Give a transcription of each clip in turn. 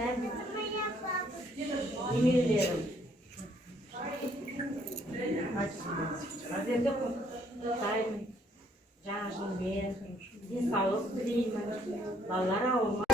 Немелерім. Қазірді құттықтаймын. Жаңа жылмен денсаулық тілеймін. Балалар ауырмай.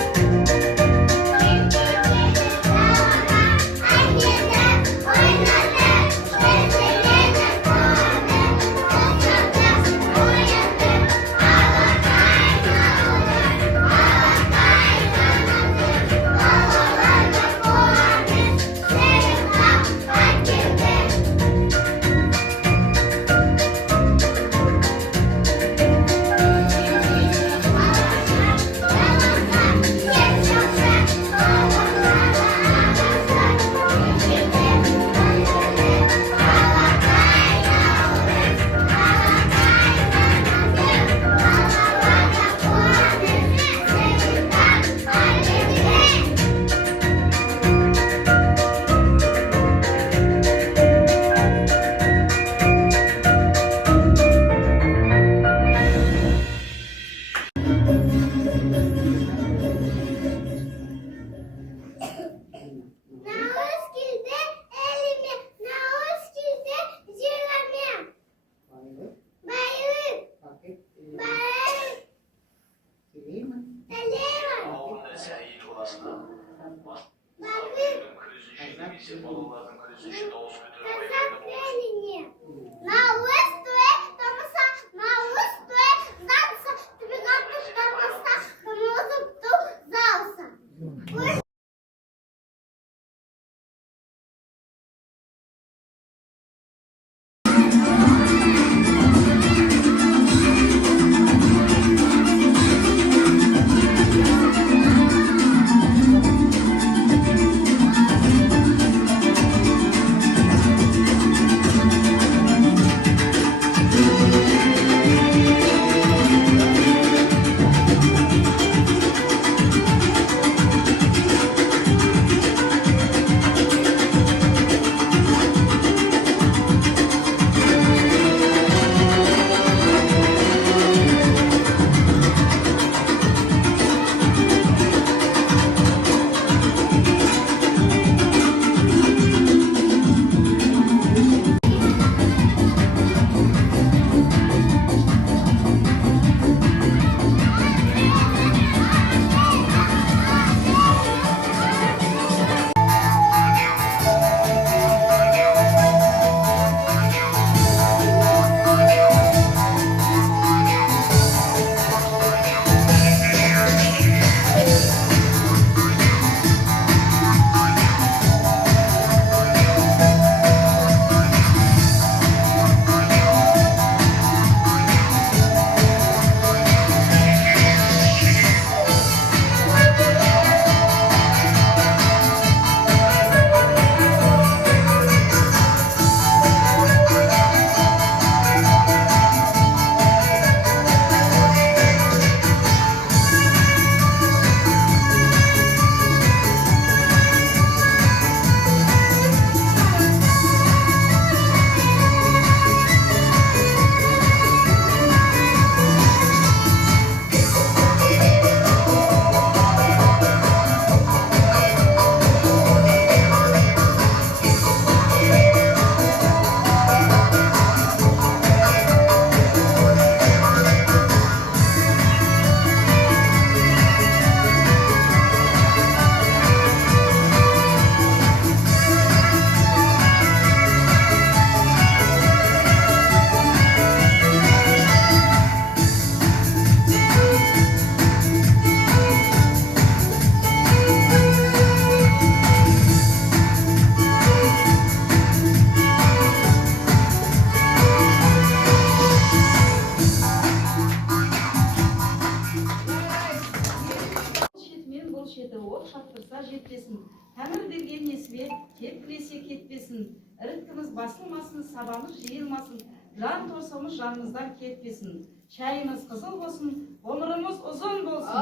Тәңір берген несібе тепкілесе кетпесін, іріткіміз басылмасын, сабамыз жиылмасын, жан торсымыз жанымыздан кетпесін. Шайымыз қызыл болсын, ғұмырымыз ұзын болсын.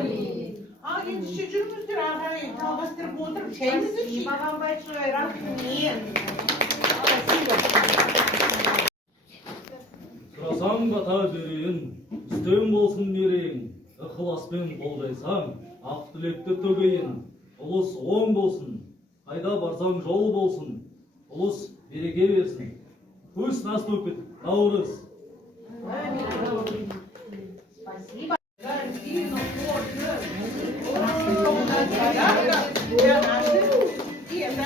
Әмин. Ал ендеше жүріңіздер ағайын, талғастырып отырып, шайыңызды ішейік. Бағанбайшылай, рахмет. Сұрасаң бата берейін, үстем болсын мерейін, ықыласпен қолдайсаң, ақ тілекті төгейін. Ұлыс оң болсын, қайда барсаң жол болсын, ұлыс береке берсін. Пусть наступит Наурыз. Спасибо. Картину, фото. Я наши. И это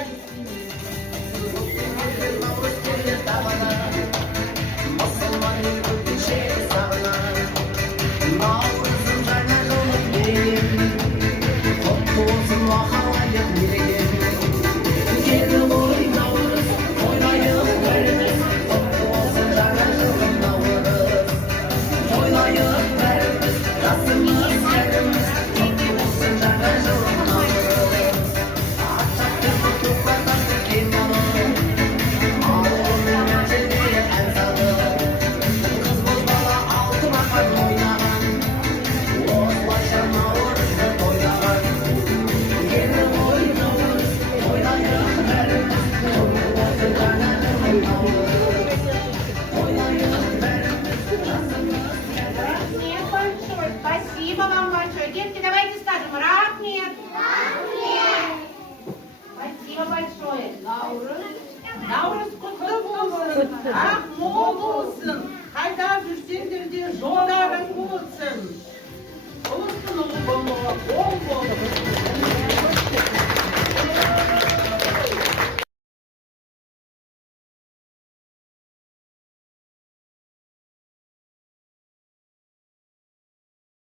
Рахмет большое. Спасибо вам большое. Детки, давайте скажем рахмет. Спасибо большое. Navruz kutlu olsun. Ah mol olsun. Hayda düştüğünde de jolların olsun. Olsun oğlum baba. Bol bol.